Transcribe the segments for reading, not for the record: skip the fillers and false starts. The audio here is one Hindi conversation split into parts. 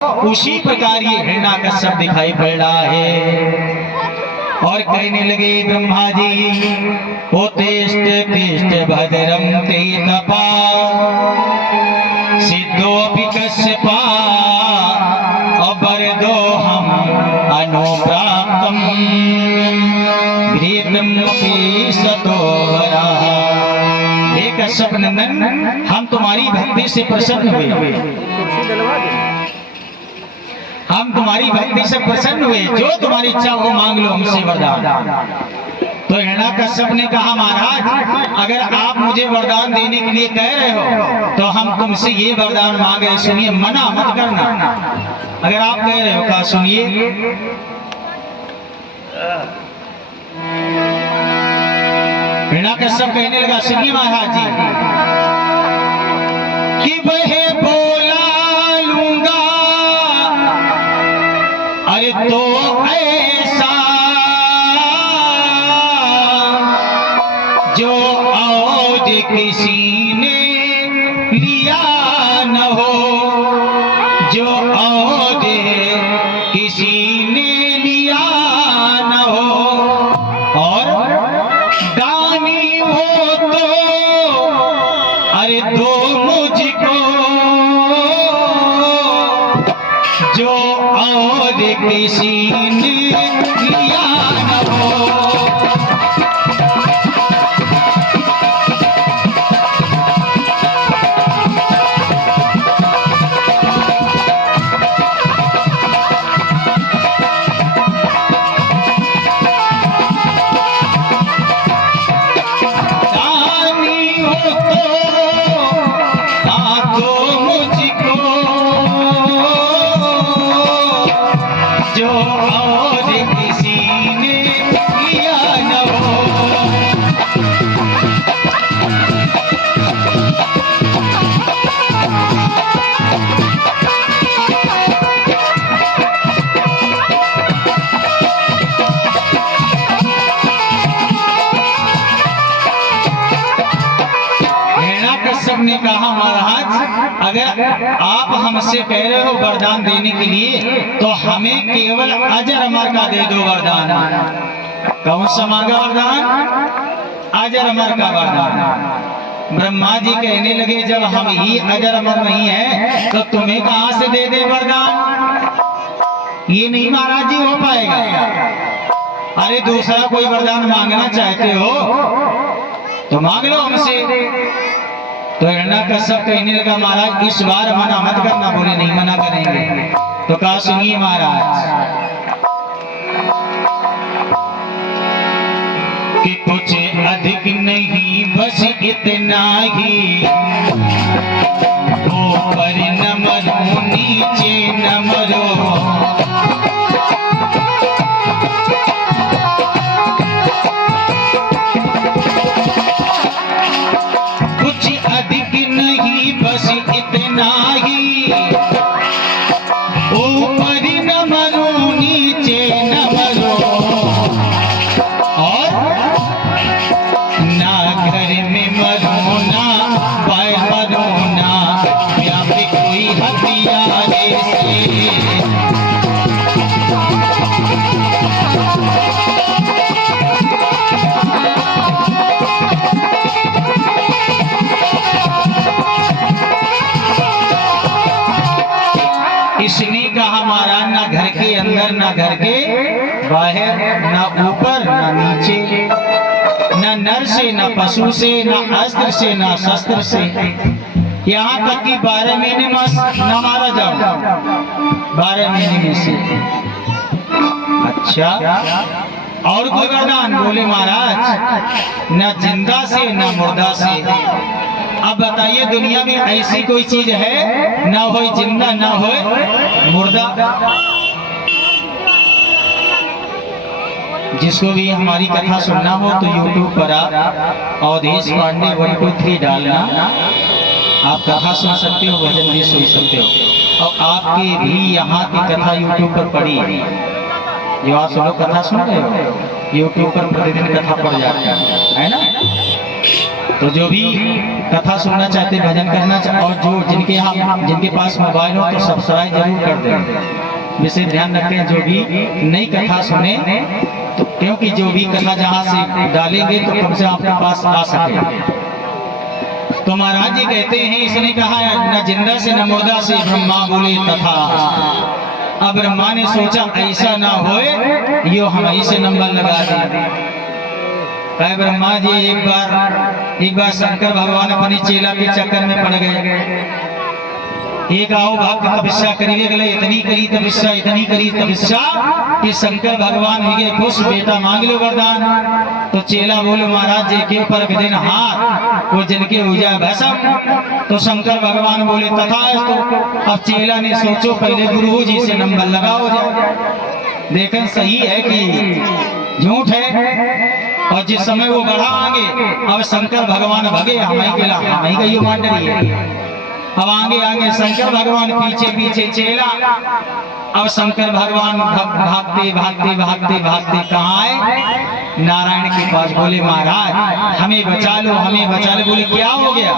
उसी प्रकार ये हिरण्यकश्यप दिखाई पड़ रहा है। और कहने लगे ब्रह्मा जी, ओ तिष्ठ तिष्ठ भद्रम ते तपा सिद्धोऽपि कश्यपा अवरदो हम अनुप्राप्तम घृतमपि सतोवरा। हे कश्यप नंदन, हम तुम्हारी भक्ति से प्रसन्न हुए, हम तुम्हारी भक्ति से प्रसन्न हुए, जो तुम्हारी इच्छा हो मांग लो हमसे वरदान। तो हिरण्यकश्यप ने कहा, महाराज अगर आप मुझे वरदान देने के लिए कह रहे हो तो हम तुमसे ये वरदान मांग रहे, सुनिए, मना मत करना। अगर आप कह रहे हो कहा सुनिए। हिरण्यकश्यप कहने लगा, सुनिए महाराज जी, कि वह बोला लूंगा अरे तो ऐसा जो और किसी ने लिया न हो, जो और किसी ने लिया न हो। और दानी हो तो अरे दो मुझको, जो और किसी ने लिया न हो। ने कहा, महाराज अगर आप हमसे कह रहे हो वरदान देने के लिए तो हमें केवल अजर अमर का दे दो वरदान। कौन सा मांगा वरदान? अजर अमर का वरदान। ब्रह्मा जी कहने लगे, जब हम ही अजर अमर नहीं है तो तुम्हें कहां से दे दे वरदान? ये नहीं महाराज जी हो पाएगा। अरे दूसरा कोई वरदान मांगना चाहते हो तो मांग लो हमसे। तो हिरण्यकश्यप कहने लगा, महाराज इस बार मना मत करना। बोले नहीं मना करेंगे। तो कहा सुनिए महाराज, कि कुछ अधिक नहीं बस इतना ही, ऊपर न मरो नीचे न मरो, बस इतना ही, ऊपर न मरो नीचे न मरो, और ना घर में मरो ना बाहर मरो, ना या फिर कोई हथियार से। इसने कहा, महाराज ना घर के अंदर ना घर के बाहर, ना ऊपर ना नीचे, न नर से न पशु से, न अस्त्र से न शस्त्र से, यहाँ तक कि 12 महीने न मारा जाओ। 12 महीने में से। अच्छा, और कोई वरदान? बोले महाराज न जिंदा से न मुर्दा से। अब बताइए, दुनिया में ऐसी कोई चीज है ना हो जिंदा ना हो मुर्दा? जिसको भी हमारी कथा सुनना हो तो YouTube पर आप अवधेश पांडे 1 2 3 डालना, आप कथा सुन सकते हो, भजन भी सुन सकते हो। और आपके भी यहाँ की कथा YouTube पर पड़ी है, जो आप सुनो कथा सुन रहे हो, YouTube पर प्रतिदिन कथा पढ़ जाती है ना। तो जो भी कथा सुनना चाहते, भजन करना चाहते, और जो जिनके पास मोबाइल हो तो सब्सक्राइब जरूर कर दें। विशेष ध्यान रखें जो भी नई कथा सुने तो, क्योंकि जो भी कथा जहाँ से डालेंगे तो कम से आपके पास आ सके। तो महाराज जी कहते हैं, इसने कहा न जिंदा से न मुर्दा से ब्रह्मा बोले तथा। अब ब्रह्मा ने सोचा ऐसा ना होए, यो हम ही से नंबर लगा दे। कहे ब्रह्मा जी एक बार शंकर भगवान अपने चेला के चक्कर में पड़ गए। एक आओ भक्त तपस्या करिए गले, इतनी करी तपस्या कि शंकर भगवान हो गए खुश, बेटा मांग लो वरदान। तो चेला बोले महाराज जी के ऊपर दिन हाथ वो जिनके हो जाए भस्म। तो शंकर भगवान बोले तथा। तो अब चेला ने सोचो पहले गुरु जी से नंबर लगाओ जाए, देखें सही है कि झूठ है। और जिस समय वो बढ़ा आगे, अब शंकर भगवान भगे हमें का ये मांडरी है। अब आगे शंकर भगवान, पीछे चेला। अब शंकर भगवान भागते कहाँ आए? नारायण के पास। बोले महाराज हमें बचा लो। बोले क्या हो गया?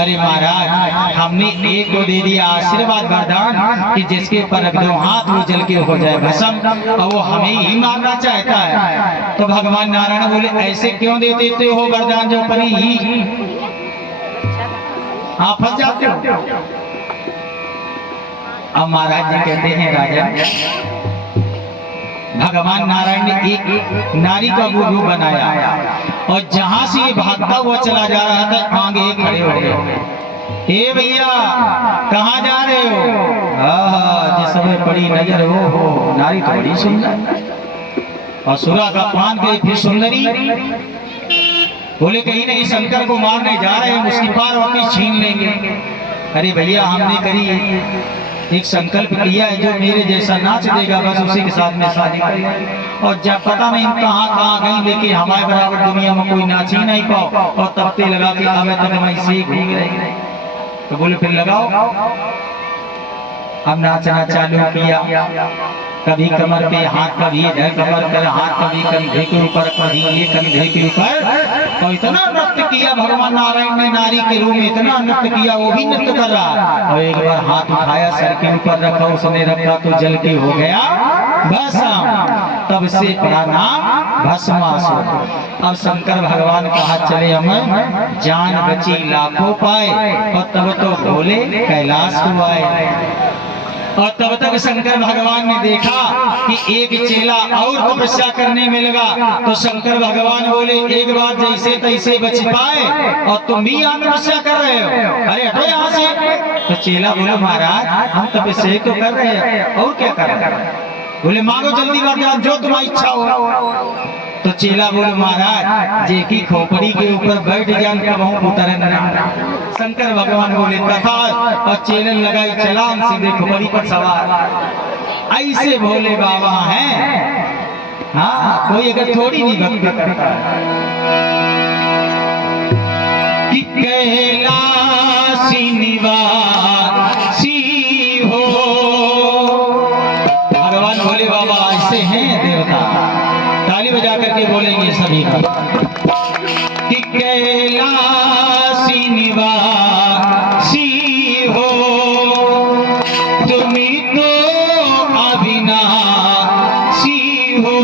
अरे महाराज हमने एक को दे दिया आशीर्वाद वरदान कि जिसके ऊपर रख दो हाथ वो जल के हो जाए भस्म, और वो हमें ही मारना चाहता है। तो भगवान नारायण बोले ऐसे क्यों दे देते हो वरदान जो अपनी ही आप फंस जाते हो। अब महाराज जी कहते हैं राजा, भगवान नारायण ने एक नारी का वो रूप बनाया और जहां से ये भागता हुआ चला जा रहा था आगे खड़े हो गए। हे भैया कहाँ जा रहे हो? जिस समय बड़ी नजर हो नारी तो बड़ी सुंदर, और सुरा का पान गई फिर सुंदरी। बोले कहीं नहीं शंकर को मारने जा रहे हैं, उसकी पार्वती छीन लेंगे। अरे भैया हमने करी एक संकल्प किया है, जो मेरे जैसा नाच देगा बस उसी के साथ में शादी करेंगे। और जब पता नहीं कहाँ गई, लेकिन हमारे बराबर दुनिया में कोई नाच ही नहीं पाओ, और तबते लगा के अब तक मैं सीख घूम रही। तो बोले फिर लगाओ। हम नाचना चालू किया, कभी कमर पे हाथ, कभी इधर कमर पर हाथ, कभी कंधे के ऊपर, कभी ये कंधे के ऊपर, और इतना नृत्य किया भगवान नारायण ने नारी के रूप में, इतना नृत्य किया वो भी नृत्य कर रहा। और एक बार हाथ उठाया सर के ऊपर रखा, उसने रखा तो जल के हो गया भस्म। तब से पड़ा नाम भस्मासुर। अब शंकर भगवान कहा चले हम जान बची लाखों पाए, और तब तो भोले कैलाश को आए। और तब तक शंकर भगवान ने देखा कि एक चेला और तपस्या करने में लगा। तो शंकर भगवान बोले एक बार जैसे तैसे बच पाए, और तुम भी यहाँ तपस्या कर रहे हो, अरे हटो यहाँ से। तो चेला बोले महाराज हम तपस्या तो कर रहे हैं, और क्या कर रहे हैं? बोले मांगो जल्दी वरदान जो तुम्हारी इच्छा हो। तो चेला बोले महाराज जे की खोपड़ी के ऊपर बैठ जान कब उतरन। शंकर भगवान बोले तथा, और चेलन लगाई चलान सीधे खोपड़ी पर सवार। ऐसे भोले बाबा हैं, हाँ कोई अगर थोड़ी नहीं भक्ति करता कि कैलासी निवासी हो। भगवान भोले बाबा ऐसे हैं देवता, ताली बजा करके बोलेंगे सभी कि कैलासी निवासी हो, तुम तो अविनाशी हो।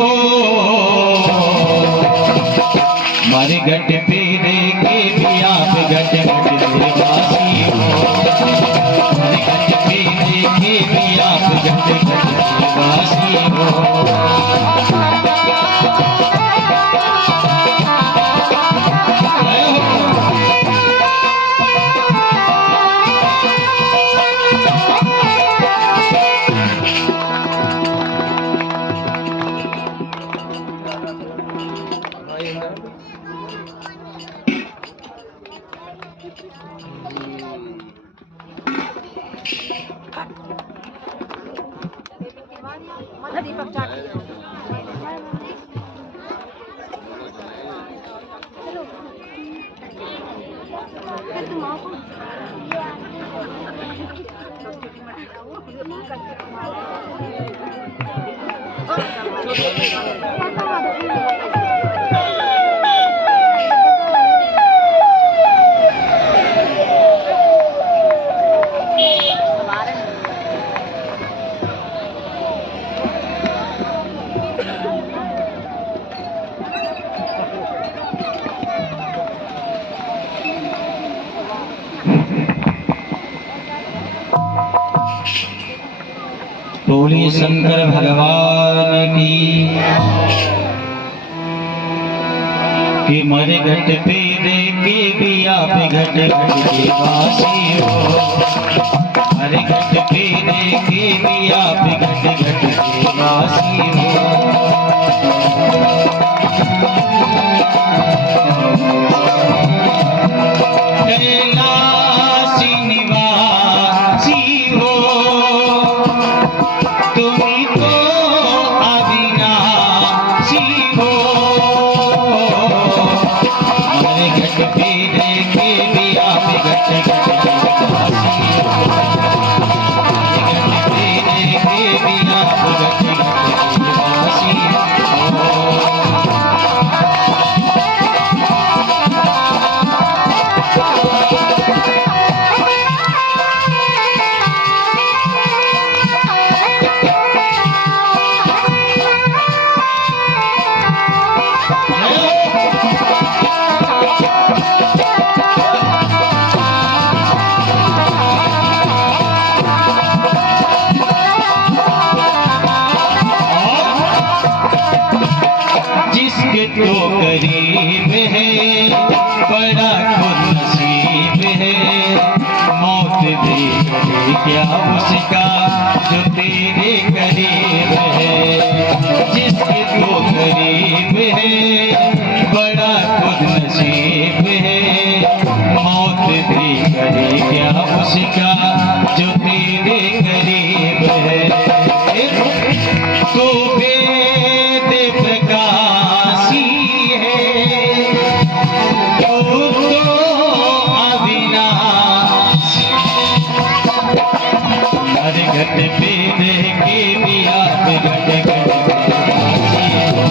मर घट पे देखे भी आप घट घट निवासी हो, मर घट पे देखे भी आप घट घट निवासी हो। बोलिए शंकर भगवान की। कि मरे घट पे देखे भी आप घट घट के वासी हो, मरे घट पे देखे भी आप घट घट के वासी हो। कैलासी निवासी हो, तुम्ही तो अविनाशी हो। मरे घट पे देखे भी आप घट घट के वासी हो, मरे घट पे देखे भी आप घट घट के वासी हो। जिसके तो करीब है बड़ा खुदनसीब है, मौत भी करे क्या उसका जो तेरे करीब है। जिसके तो करीब है बड़ा खुदनसीब है, मौत भी करे क्या उसका जो तेरे करीब है। तो वेद प्रकाशी है, तो अविनाशी। हर घट पे देखे भी आप घट घट के वासी हो।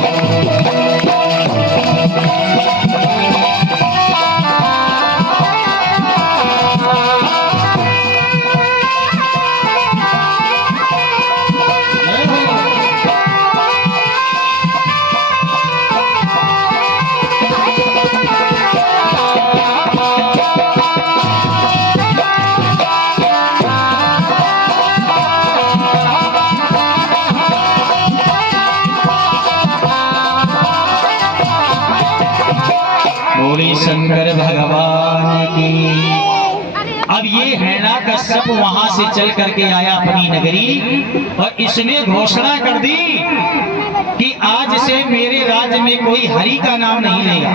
बोली शंकर भगवान की। अब ये हिरण्याकश्यप वहां से चल करके आया अपनी नगरी और इसने घोषणा कर दी कि आज से मेरे राज्य में कोई हरि का नाम नहीं लेगा।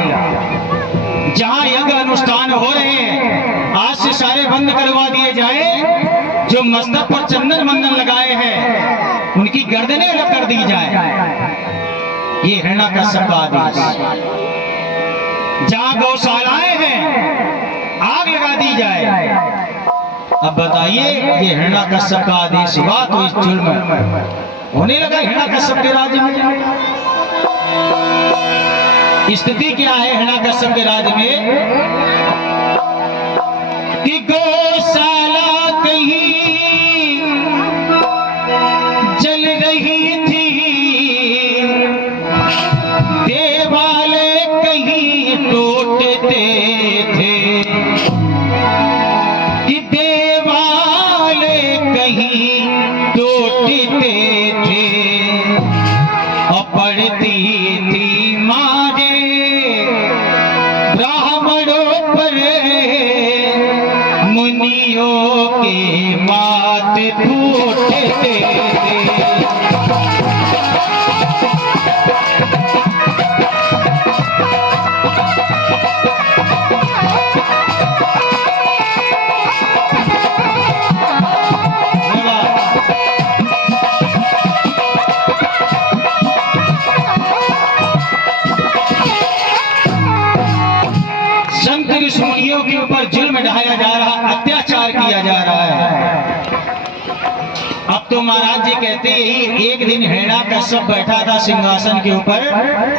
जहां यज्ञ अनुष्ठान हो रहे हैं आज से सारे बंद करवा दिए जाए। जो मस्तक पर चंदन मंदन लगाए हैं उनकी गर्दनें अलग कर दी जाए। ये हिरण्याकश्यप का आदेश। जहां गौशालाएं हैं आग लगा दी जाए। अब बताइए ये हिरण्याकश्यप का आदेश हुआ तो इस जुल्म होने लगा हिरण्याकश्यप के राज्य में। स्थिति क्या है हिरण्याकश्यप के राज्य में कि गौशाला कहीं जल रही थी, देवालय कहीं टूटते थे, कि देवालय कहीं टूटते थे और पड़ती थी मारे ब्राह्मणों पर मुनियों के माथे फूटते थे। ऋषियों के ऊपर जुल्म ढाया जा रहा, अत्याचार किया जा रहा है। अब तो महाराज जी कहते ही एक दिन हिरण्याकश्यप बैठा था सिंहासन के ऊपर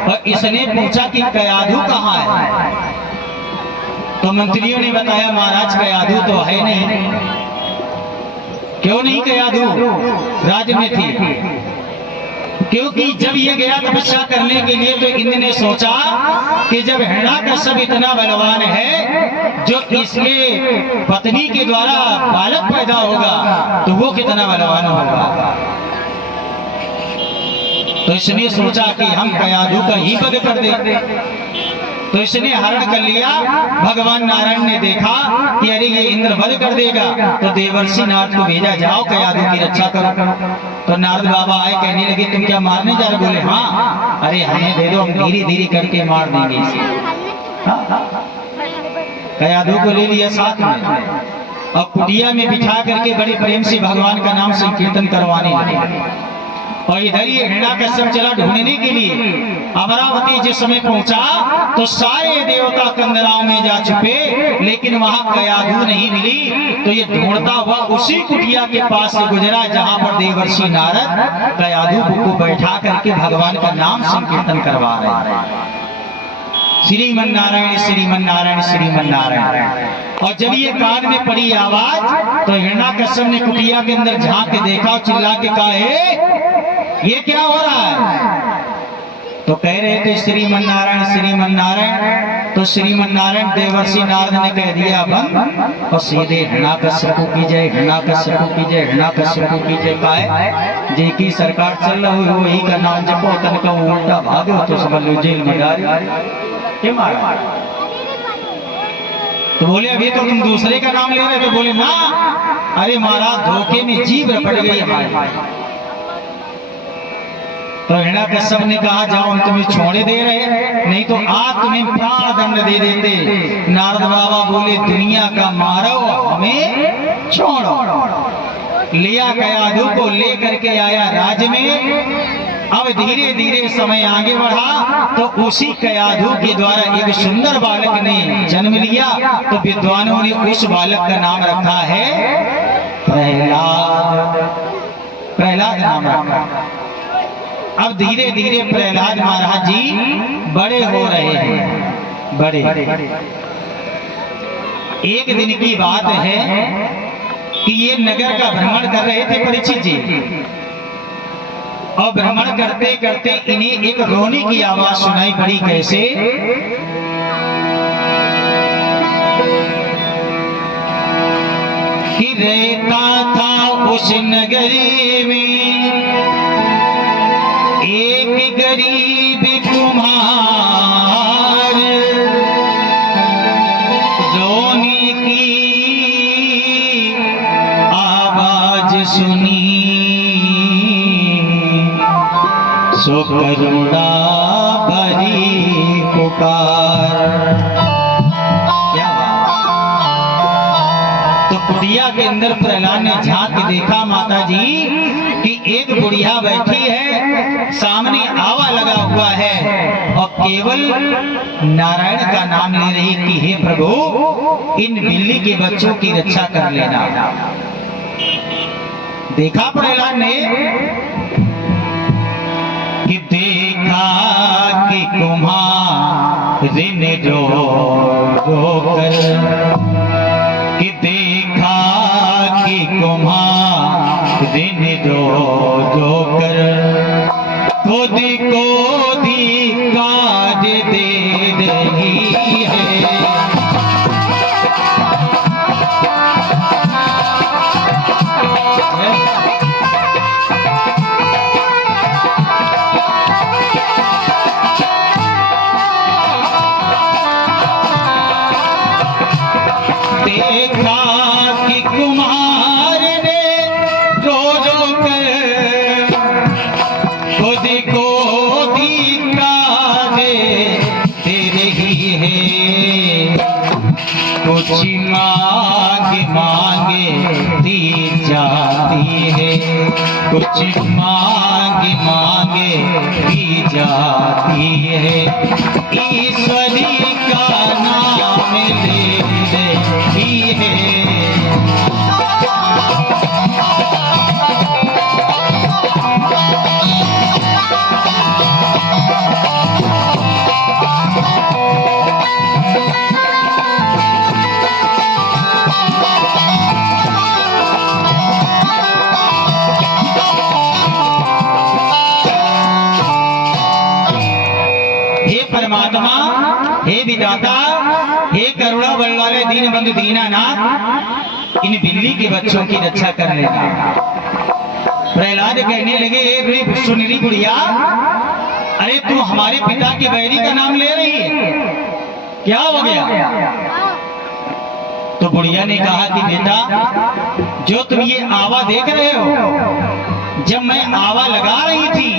और इसने पूछा कि कयाधु कहाँ है। तो मंत्रियों ने बताया महाराज कयाधु तो है नहीं। क्यों नहीं कयाधु राज्य में थी? क्योंकि जब ये गया तपस्या करने के लिए तो इंद्र ने सोचा कि जब हिरण्याकश्यप इतना बलवान है, जो इसके पत्नी के द्वारा बालक पैदा होगा तो वो कितना बलवान होगा। तो इसने सोचा कि हम कयाधु का ही वध कर दे। तो इसने हरण कर लिया। भगवान नारायण ने देखा कि अरे ये इंद्र वध कर देगा, तो देवर्षि नारद को भेजा, जाओ कयाधु की रक्षा करो। तो नारद बाबा आए, कहने लगे तुम क्या मारने जा रहे? बोले हाँ, अरे हमें दे दो, हम धीरे धीरे करके मार देंगे इसे। कयाधु को ले लिया साथ में और कुटिया में बिठा करके बड़े प्रेम से भगवान का नाम संकीर्तन करवाने लगे। और इधर ही हिरण्याकश्यप चला ढूंढने के लिए। अमरावती जिस समय पहुंचा तो सारे देवता कंदराओं में जा चुके, लेकिन वहां कयाधु नहीं मिली। तो ये ढूंढता हुआ उसी कुटिया के पास से गुजरा जहां पर देवर्षि नारद कयाधु को बैठा करके भगवान का नाम संकीर्तन करवा रहे हैं, श्रीमन नारायण श्रीमन नारायण श्रीमन नारायण। और जब ये कान में पड़ी आवाज तो हिरण्याकश्यप ने कुटिया के अंदर झांक के देखा और चिल्ला के कहा, ये क्या हो रहा है? तो कह रहे थे श्रीमन नारायण श्रीमन नारायण। तो श्रीमन नारायण देवर्षि नारद ने कह दिया बंद, और सीधे हिरण्याकश्यप की जय, हिरण्याकश्यप की जय, हिरण्याकश्यप की जय। का जे की सरकार चल रही हो, वही का नाम जपो, तन का उल्टा भागो तो समझ लो जेल में डाल। तो बोले अभी तो तुम दूसरे का नाम ले रहे। तो बोले ना, अरे महाराज धोखे में जीभ रपट गई हमारी। तो हिरण्याकश्यप ने कहा जाओ, हम तुम्हें छोड़े दे रहे, नहीं तो आज तुम्हें प्राण दंड दे देते। नारद बाबा बोले दुनिया का मारो, हमें छोड़ो। लिया कयाधु को लेकर के आया राज्य में। अब धीरे धीरे समय आगे बढ़ा तो उसी कयाधु के द्वारा एक सुंदर बालक ने जन्म लिया। तो विद्वानों ने उस बालक का नाम रखा है प्रहलाद। प्रहलाद नाम रखा। अब धीरे धीरे प्रहलाद महाराज जी बड़े हो रहे हैं, बड़े। एक दिन की बात है कि ये नगर का भ्रमण कर रहे थे परीक्षित जी, और भ्रमण करते करते इन्हें एक रोने की आवाज सुनाई पड़ी। कैसे? कि रहता था उस नगरी में एक गरीब कुम्हार, रोने की आवाज सुनी सो करुणा भरी पुकार। क्या बात। तो कुटिया के अंदर प्रहलाद ने झांक के देखा माता जी कि एक बुढ़िया बैठी है, सामने आवा लगा हुआ है और केवल नारायण का नाम ले रही कि हे प्रभु इन बिल्ली के बच्चों की रक्षा कर लेना। देखा प्रहलाद ने कि देखा कि कुम्हार ने रो कर, कि देखा कि कुम्हार ने रो कर खुद को धिक्कार दे रही है। देखा कि कुम्हार ने रो रो कर खुद को धिक्कार दे रही है। कुछ मांग मांगे दी जाती है, कुछ मांग मांगे दी जाती है। ईश्वरी का नाम ले रही है। परमात्मा, हे विधाता, हे करुणा बल वाले दीन बंधु दीनानाथ, इन बिल्ली के बच्चों की रक्षा कर लेना। प्रहलाद कहने लगे, ए सुनरी बुढ़िया, अरे तू हमारे पिता की बैरी का नाम ले रही है, क्या हो गया? तो बुढ़िया ने कहा कि बेटा, जो तुम ये आवा देख रहे हो, जब मैं आवा लगा रही थी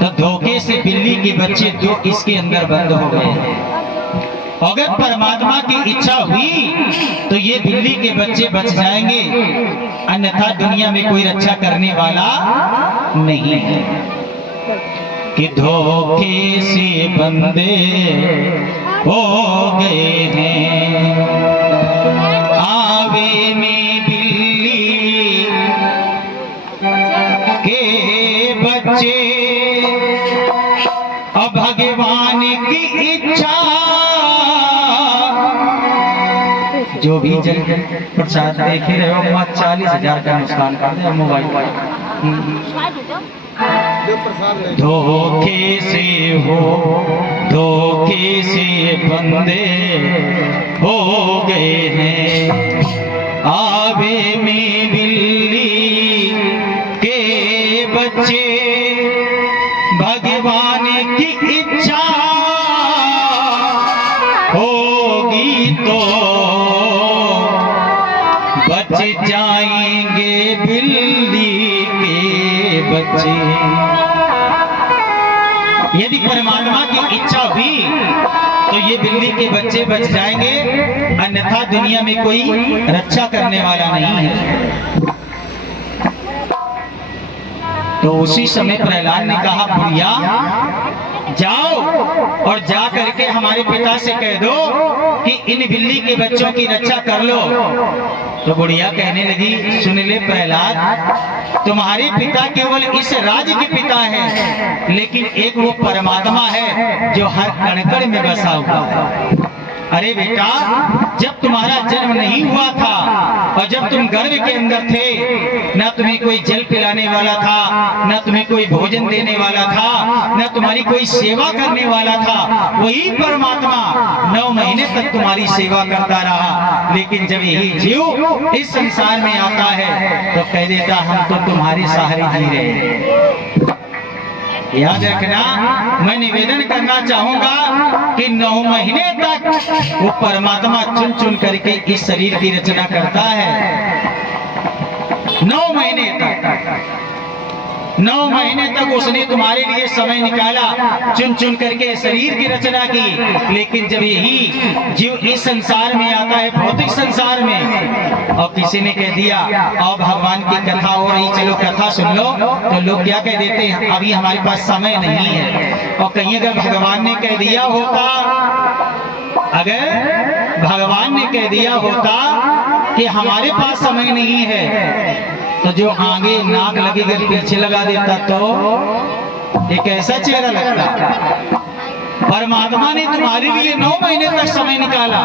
तो धोखे से बिल्ली के बच्चे दो इसके अंदर बंद हो गए। अगर परमात्मा की इच्छा हुई तो ये बिल्ली के बच्चे बच जाएंगे, अन्यथा दुनिया में कोई रक्षा करने वाला नहीं है। कि धोखे से बंदे हो गए हैं, आवे में बिल्ली के बच्चे, अब भगवान की इच्छा। जो भी जन प्रसाद देख रहे हो, 40,000 का नुकसान कर दे मोबाइल धोखे से हो, धोखे से बंदे हो गए हैं, आवे में बिल्ली के बच्चे, भगवान की इच्छा होगी तो बच जाएंगे बिल्ली के बच्चे। यदि परमात्मा की इच्छा हुई तो ये बिल्ली के बच्चे बच जाएंगे, अन्यथा दुनिया में कोई रक्षा करने वाला नहीं है। तो उसी समय प्रहलाद ने कहा, बुढ़िया जाओ और जा करके हमारे पिता से कह दो कि इन बिल्ली के बच्चों की रक्षा कर लो। तो बुढ़िया कहने लगी, सुन ले प्रहलाद, तुम्हारे पिता केवल इस राज्य के पिता हैं, लेकिन एक वो परमात्मा है जो हर कण-कण में बसा हुआ है। अरे बेटा, जब तुम्हारा जन्म नहीं हुआ था और जब तुम गर्भ के अंदर थे, न तुम्हें कोई जल पिलाने वाला था, न तुम्हें कोई भोजन देने वाला था, न तुम्हारी कोई सेवा करने वाला था। वही परमात्मा 9 महीने तक तुम्हारी सेवा करता रहा। लेकिन जब यही जीव इस संसार में आता है तो कह देता, हम तो तुम्हारे सहारे जी रहे हैं। याद रखना, मैं निवेदन करना चाहूंगा कि 9 महीने तक वो परमात्मा चुन चुन करके इस शरीर की रचना करता है। 9 महीने तक, 9 महीने तक उसने तुम्हारे लिए समय निकाला, चुन चुन करके शरीर की रचना की। लेकिन जब यही जीव इस संसार में आता है, भौतिक संसार में, और किसी ने कह दिया और भगवान की कथा हो रही, चलो कथा सुन लो, तो लोग क्या कह देते हैं, अभी हमारे पास समय नहीं है। और कहीं अगर भगवान ने कह दिया होता, अगर भगवान ने कह दिया होता कि हमारे पास समय नहीं है, तो जो आगे नाक लगेगा पीछे लगा देता तो एक ऐसा चेहरा लगता। परमात्मा ने तुम्हारे लिए 9 महीने तक समय निकाला,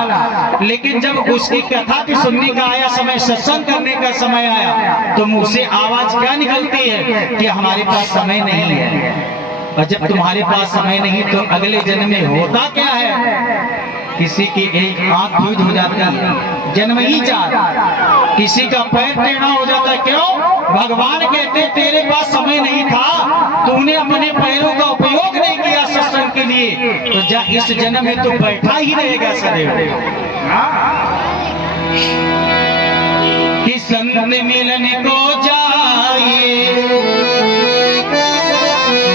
लेकिन जब उसकी कथा के सुनने का आया समय, सत्संग करने का समय आया, तो मुंह से आवाज क्या निकलती है कि हमारे पास समय नहीं है। और जब तुम्हारे पास समय नहीं तो अगले जन्म में होता क्या है, किसी की एक आंख फ्यूज हो जाती है, जन्म ही जाता, किसी का पैर टेढ़ा हो जाता है। क्यों? भगवान कहते तेरे पास समय नहीं था, तूने अपने पैरों का उपयोग नहीं किया सत्संग के लिए, तो जा इस जन्म में तो बैठा ही रहेगा सदैव। कि संत मिलन को जाइए,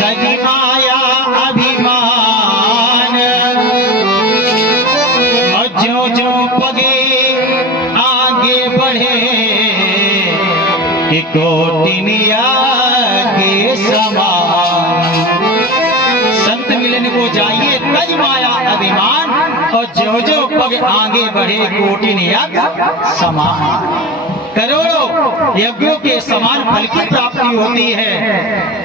तजी माया अभिमान, और जो जो पगे आगे बढ़े, कि कोटिनिया के समान। संत मिलन को जाइए, तज माया अभिमान, और जो जो पग आगे बढ़े, कोटिनिया का समान। करोड़ों यज्ञों के समान फल की प्राप्ति होती है।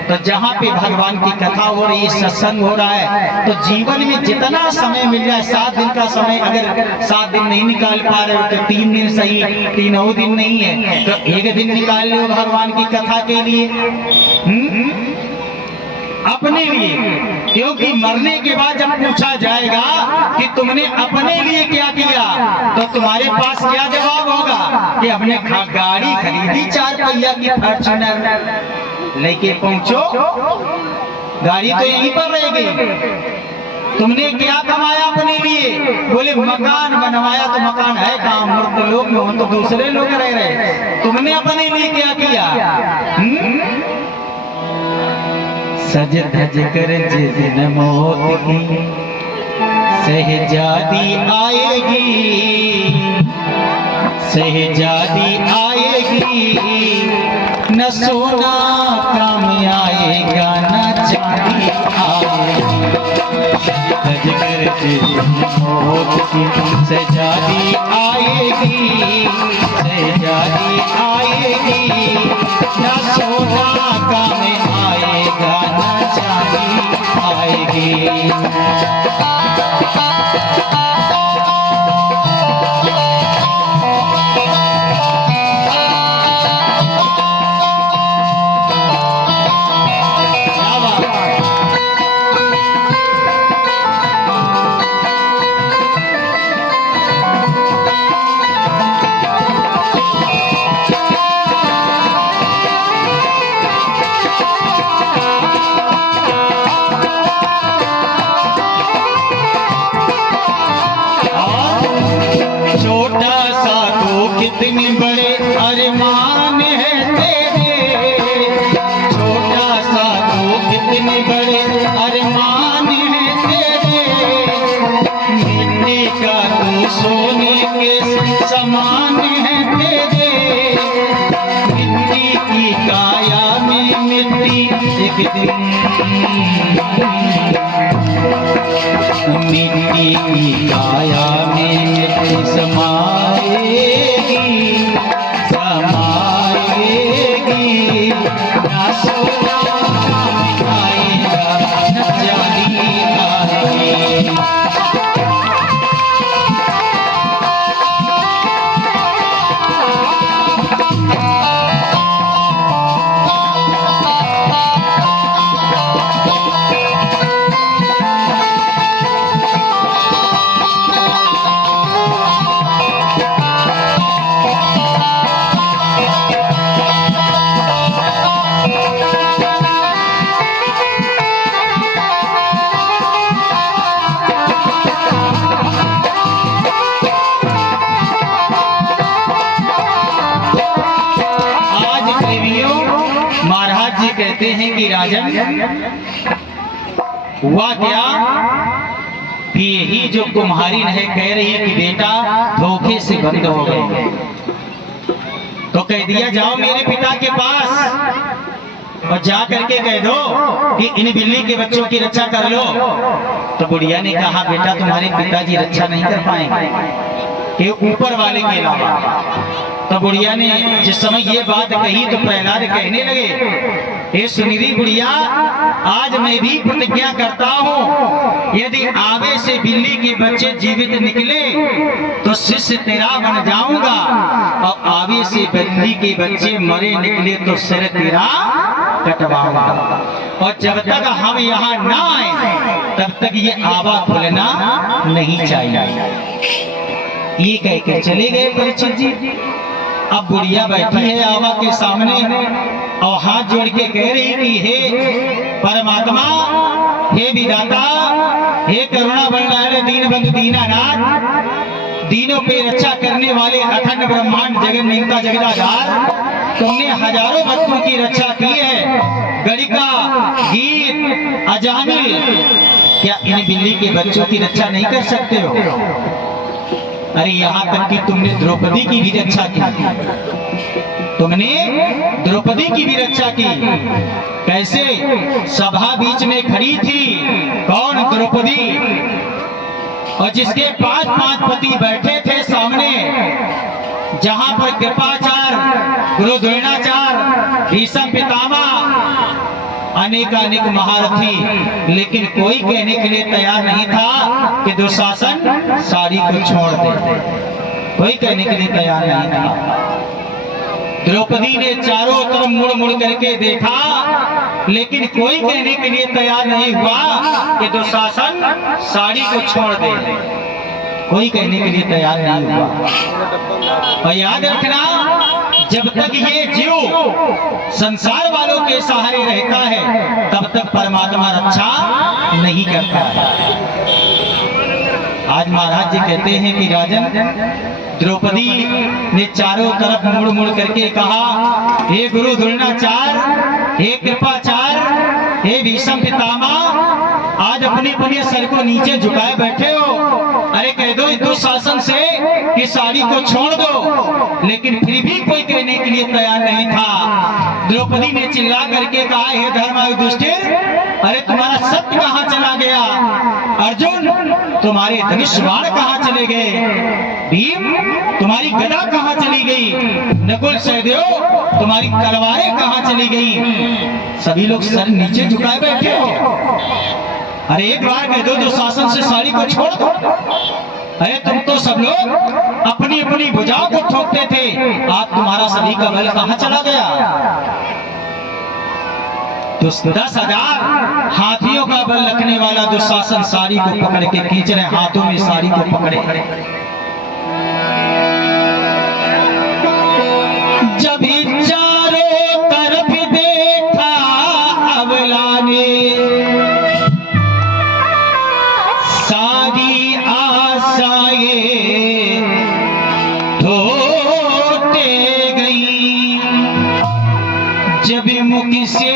तो जहाँ पे भगवान की कथा हो रही है, सत्संग हो रहा है, तो जीवन में जितना समय मिल जाए, 7 दिन का समय, अगर 7 दिन नहीं निकाल पा रहे हो तो 3 दिन सही, 3 दिन नहीं है तो 1 दिन निकाल लो भगवान की कथा के लिए। अपने लिए, क्योंकि मरने के बाद जब पूछा जाएगा कि तुमने अपने लिए क्या किया, तो तुम्हारे पास क्या जवाब होगा कि हमने गाड़ी खरीदी 4 पहिया की फॉर्च्यूनर, लेके पहुंचो, गाड़ी तो यहीं पर रहेगी। तुमने क्या कमाया अपने लिए? बोले मकान बनवाया। तो मकान है कहाँ? मृत लोग में हो तो दूसरे लोग रह रहे, तुमने अपने लिए क्या किया? सज धज कर जिस दिन मौत की शहजादी आएगी, शहजादी आएगी, न सोना काम आएगा न चांदी आएगी। सज कर जिस दिन मौत की शहजादी आएगी, शहजादी आएगी, न सोना काम आएगा न चांदी आएगी। छोटा सा तो कितने बड़े अरमान है तेरे, छोटा सा तो कितने बड़े अरमान है तेरे, मिट्टी का तो सोने के समान है तेरे, मिट्टी की काया में मिट्टी एक दिन, मिट्टी की काया में मिट्टी समाएगी, समाएगी, ना सोना मिटाएगा न चांदी आएगी। कहते हैं कि राजन हुआ क्या कि यही जो कुम्हारी है कह रही है कि बेटा धोखे से बंद हो गए, तो कह दिया जाओ मेरे पिता के पास और जा करके कह दो कि इन बिल्ली के बच्चों की रक्षा कर लो। तो बुढ़िया ने कहा बेटा तुम्हारे पिताजी रक्षा नहीं कर पाएंगे कि ऊपर वाले के अलावा। तो बुढ़िया ने जिस समय ये बात कही तो प्रहलाद कहने लगे, हे सुनिधि बुढ़िया, आज मैं भी प्रतिज्ञा करता हूँ यदि आगे से बिल्ली के बच्चे जीवित निकले तो शिष्य तेरा बन जाऊंगा, और आगे से बिल्ली के बच्चे मरे निकले तो सिर तेरा कटवाऊंगा, और जब तक हम यहाँ ना आए तब तक ये आवा खुलना नहीं चाहिए। ये कह के चले गए परीक्षित जी। अब बुढ़िया बैठी है आवा के सामने और हाथ जोड़ के कह रही कि हे परमात्मा, हे विधाता, हे करुणा भंडार दीन बंधु दीनानाथ, दीनों पे रक्षा करने वाले अखंड ब्रह्मांड जगन नियंता जगदाधार, तुमने हजारों भक्तों की रक्षा की है। गणिका गीत अजामिल, क्या इन बिल्ली के बच्चों की रक्षा नहीं कर सकते हो? अरे यहाँ तक कि तुमने द्रौपदी की भी रक्षा की, तुमने द्रौपदी की भी रक्षा की। कैसे? सभा बीच में खड़ी थी, कौन? द्रौपदी, और जिसके 5-5 पति बैठे थे सामने, जहां पर कृपाचार्य, गुरु द्रोणाचार्य, भीष्म पितामह, अनेक महारथी, लेकिन कोई कहने के लिए तैयार नहीं था कि दुशासन साड़ी को छोड़ दे, कोई कहने के लिए तैयार नहीं था। द्रौपदी ने चारों तरफ मुड़ मुड़ करके देखा लेकिन कोई कहने के लिए तैयार नहीं हुआ कि दुशासन साड़ी को छोड़ दे। कोई कहने के लिए तैयार नहीं हुआ। और याद रखना, जब तक ये जीव संसार वालों के सहारे रहता है तब तक परमात्मा रक्षा नहीं करता है। आज महाराज जी कहते हैं कि राजन, द्रौपदी ने चारों तरफ मुड़ मुड़ करके कहा, हे गुरु द्रोणाचार्य, हे कृपाचार्य, हे भीष्म पितामह, आज अपने अपने सर को नीचे झुकाए बैठे हो। अरे कह दो इस दुशासन से कि साड़ी को छोड़ दो, लेकिन फिर भी कोई कहने के लिए तैयार नहीं था। द्रौपदी ने चिल्ला करके कहा, हे धर्मायु दुष्टिर, अरे तुम्हारा सत्य कहाँ चला गया? अर्जुन, तुम्हारे धनुष बाण कहाँ चले गए? भीम, तुम्हारी गदा कहाँ चली गई? नकुल सहदेव, तुम्हारी तलवारें कहाँ चली गई? सभी लोग सर नीचे झुकाए बैठे हो। अरे एक बार कह दो दुशासन से साड़ी को छोड़ दो। अरे तुम तो सब लोग अपनी अपनी भुजाओं को ठोकते थे, आज तुम्हारा सभी का बल कहाँ चला गया? तो 10,000 हाथियों का बल रखने वाला दुशासन साड़ी को पकड़ के खींच रहे, हाथों में साड़ी को पकड़े। जब ही चारों तरफ देखा अबला ने, सारी आशाएं धोते गई। जब मुख से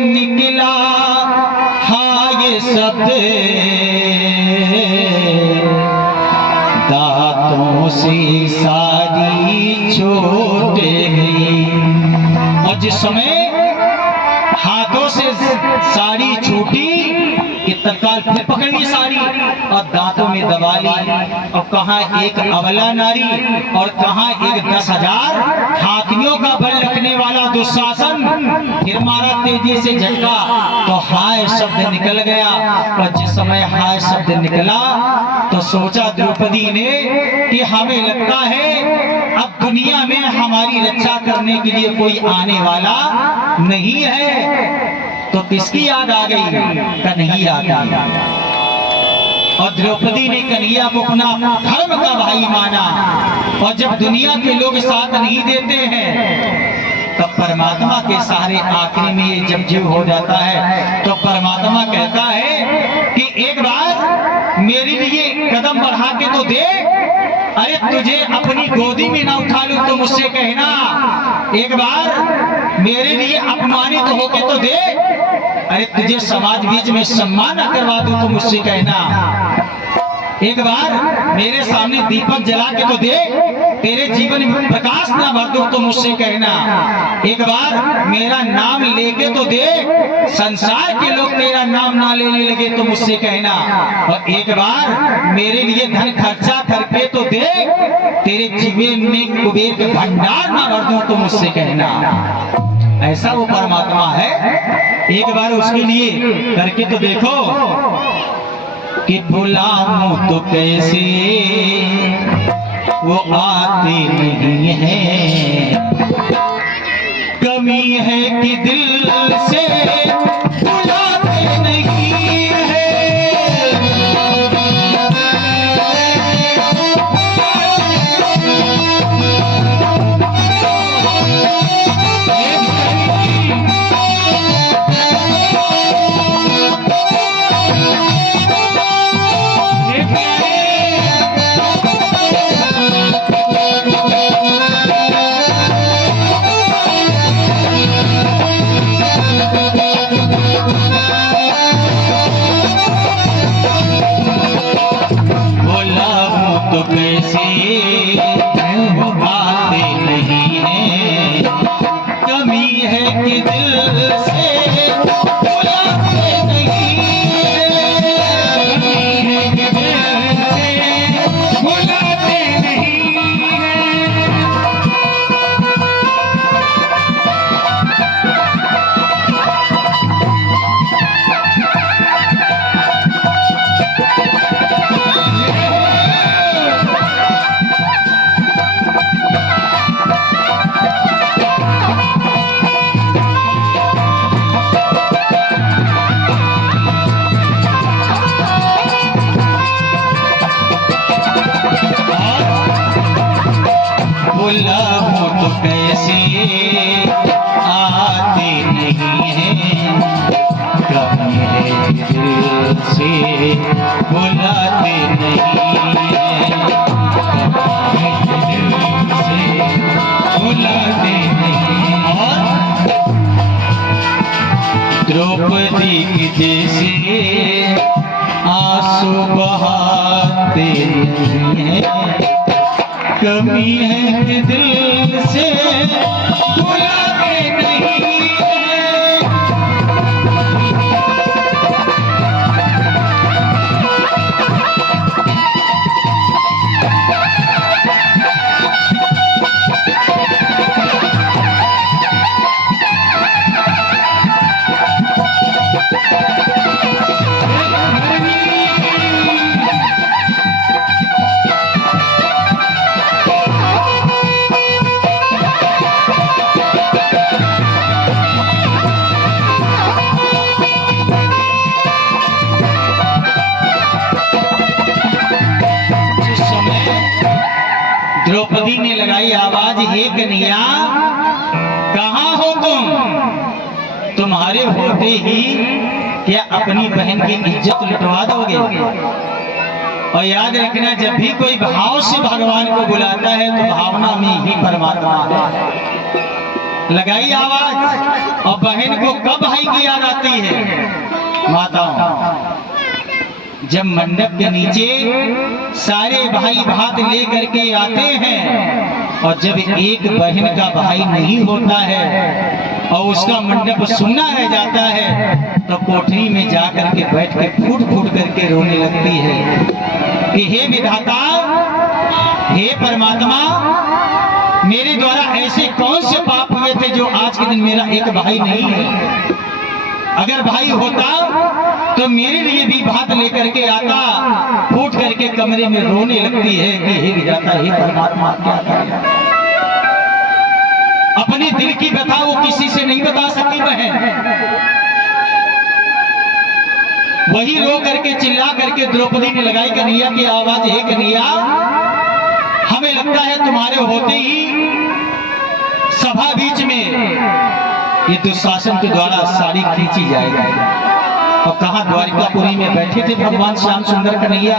निकला हाँ ये शब्द, दांतों से सारी छूट गई। और जिस समय हाथों से साड़ी छूटी कि तत्काल फिर पकड़ ली साड़ी और दांतों में दबा ली। और कहाँ एक अबला नारी और कहाँ एक 10,000 हाथियों का बल रखने वाला दुशासन। फिर मारा तेजी से झटका तो हाय शब्द निकल गया। और जिस समय हाय शब्द निकला तो सोचा द्रौपदी ने कि हमें लगता है अब दुनिया में हमारी रक्षा करने के लिए कोई आने वाला नहीं है। तो किसकी याद आ गई? कन्हैया की। और द्रौपदी ने कन्हैया को अपना धर्म का भाई माना। और जब दुनिया के लोग साथ नहीं देते हैं तब परमात्मा के सहारे आखिरी में ये जब जीव हो जाता है तो परमात्मा कहता है कि एक बार मेरे लिए कदम बढ़ा के तो दे। अरे तुझे अपनी गोदी में ना उठा लूं तो मुझसे कहना। एक बार मेरे लिए अपमानित होके तो दे। अरे तुझे समाज बीच में सम्मान न करवा दूं तो मुझसे कहना। एक बार मेरे सामने दीपक जला के तो दे, तेरे जीवन में प्रकाश ना भर दूं तो मुझसे कहना। एक बार मेरा नाम लेके तो दे, संसार के लोग तेरा नाम ना लेने लगे तो मुझसे कहना। और एक बार मेरे लिए धन खर्चा करके तो दे, तेरे जीवन में कुबेर के भंडार ना भर दूं तो मुझसे कहना। ऐसा वो परमात्मा है। एक बार उसके लिए करके तो देखो कि बुलाऊं तो कैसे वो आते नहीं है। कमी है कि दिल से बुलाते नहीं है। तो कैसे वो आते नहीं है। कमी है कि दिल से बुलाते नहीं है। कमी है कि दिल से बुलाते नहीं है। से बुलाते नहीं है, दिल से बुलाते नहीं। और द्रौपदी की जैसे आंसू बहाते नहीं है, कमी है कि दिल से बुलाते नहीं है। द्रौपदी ने लगाई आवाज, हे कन्हैया कहाँ हो तुम? तुम्हारे होते ही क्या अपनी बहन की इज्जत लुटवा दोगे? और याद रखना, जब भी कोई भाव से भगवान को बुलाता है तो भावना में ही परमात्मा है। लगाई आवाज, और बहन को कब भाई की याद आती है? माताओं, जब मंडप के नीचे सारे भाई भात लेकर के आते हैं और जब एक बहन का भाई नहीं होता है और उसका मंडप सुनना रह जाता है तो कोठरी में जाकर के बैठ के फूट फूट करके रोने लगती है कि हे विधाता, हे परमात्मा, मेरे द्वारा ऐसे कौन से पाप हुए थे जो आज के दिन मेरा एक भाई नहीं है? अगर भाई होता तो मेरे लिए भी भात लेकर के आता, फूट करके कमरे में रोने लगती है कि हे विधाता, हे परमात्मा, क्या करें? अपने दिल की व्यथा वो किसी से नहीं बता सकती बहन। वही रो करके चिल्ला करके द्रौपदी ने लगाई कन्हैया की आवाज, हे कन्हैया, हमें लगता है तुम्हारे होते ही सभा बीच में ये दुशासन के द्वारा साड़ी खींची जाएगी। और कहा द्वारिकापुरी में बैठे थे भगवान श्याम सुंदर कन्हैया,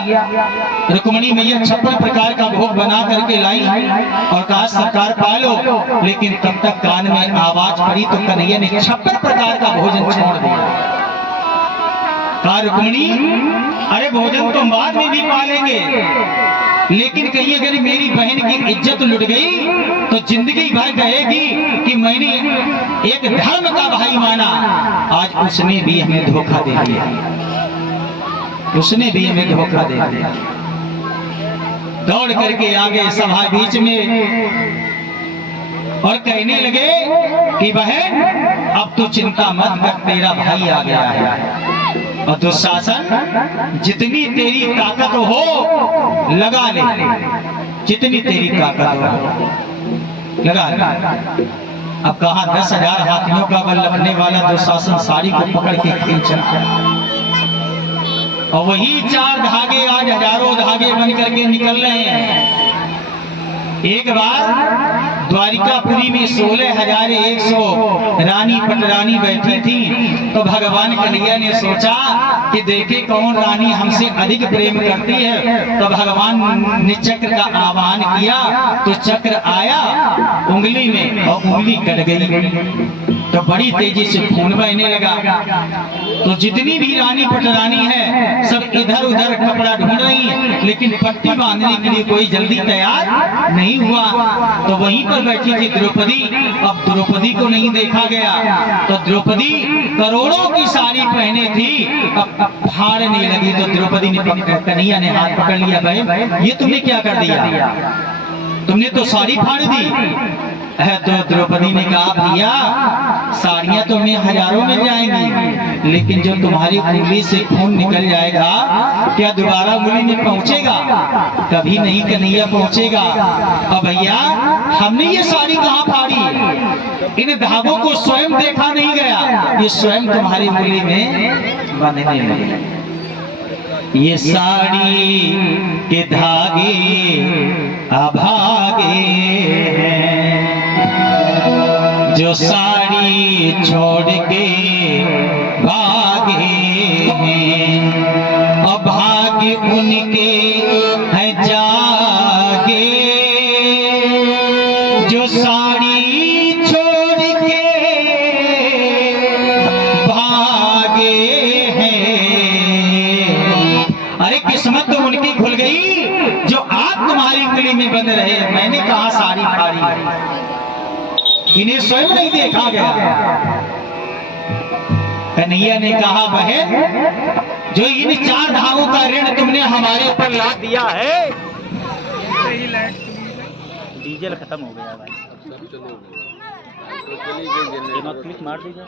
रुक्मणी मैया 56 प्रकार का भोग बना करके लाई और कहा सरकार पा लो, लेकिन तब तक कान में आवाज पड़ी तो कन्हैया ने 56 प्रकार का भोजन छोड़ दिया। कहा रुक्मणी, अरे भोजन तो बाद में भी पा लेंगे, लेकिन कहीं अगर मेरी बहन की इज्जत लुट गई तो जिंदगी भर कहेगी कि मैंने एक धर्म का भाई माना, आज उसने भी हमें धोखा दे दिया, उसने भी हमें धोखा दे दिया। दौड़ करके आ गए सभा बीच में और कहने लगे कि बहन, अब तो चिंता मत कर, तेरा भाई आ गया है और दुशासन, जितनी तेरी ताकत हो लगा ले, जितनी तेरी ताकत हो लगा ले। अब कहा 10,000 हाथियों का बल रखने वाला दुशासन साड़ी को पकड़ के खींचा और वही 4 धागे आज हजारों धागे बन करके निकल रहे हैं। एक बार द्वारिकापुरी में 16,100 रानी पटरानी बैठी थी तो भगवान कन्हैया ने सोचा कि देखे कौन रानी हमसे अधिक प्रेम करती है। तो भगवान ने चक्र का आह्वान किया तो चक्र आया उंगली में और उंगली कट गई तो बड़ी तेजी से खून बहने लगा। तो जितनी भी रानी पटरानी है सब इधर उधर कपड़ा ढूंढ रही है, लेकिन पट्टी बांधने के लिए कोई जल्दी तैयार नहीं हुआ। तो वहीं पर बैठी थी द्रौपदी। अब द्रौपदी को नहीं देखा गया तो द्रौपदी करोड़ों की साड़ी पहने थी, अब फाड़ने लगी तो द्रौपदी ने कन्हैया ने हाथ पकड़ लिया, बहन ये तुमने क्या कर दिया, तुमने तो साड़ी फाड़ दी। तो द्रौपदी ने कहा भैया साड़ियां तो हमें हजारों मिल जाएंगी, लेकिन जो तुम्हारी उंगली से खून निकल जाएगा क्या दोबारा उंगली में पहुंचेगा? कभी नहीं कन्हैया पहुंचेगा। अब भैया हमने ये साड़ी कहाँ फाड़ी, इन धागों को स्वयं देखा नहीं गया, ये स्वयं तुम्हारी उंगली में बंधने लगे। ये साड़ी के धागे अभागे जो साड़ी छोड़ के भागे हैं। अरे किस्मत तो उनकी खुल गई जो आप तुम्हारी गली में बंद रहे, मैंने कहा सारी फाड़ी, इन्हें स्वयं नहीं देखा गया। कन्हैया ने कहा बहन, जो इन 4 धामों का ऋण तुमने हमारे ऊपर लाद दिया है, डीजल खत्म हो गया भाई, सब चले गए, तो चली गई, मार दीजिए।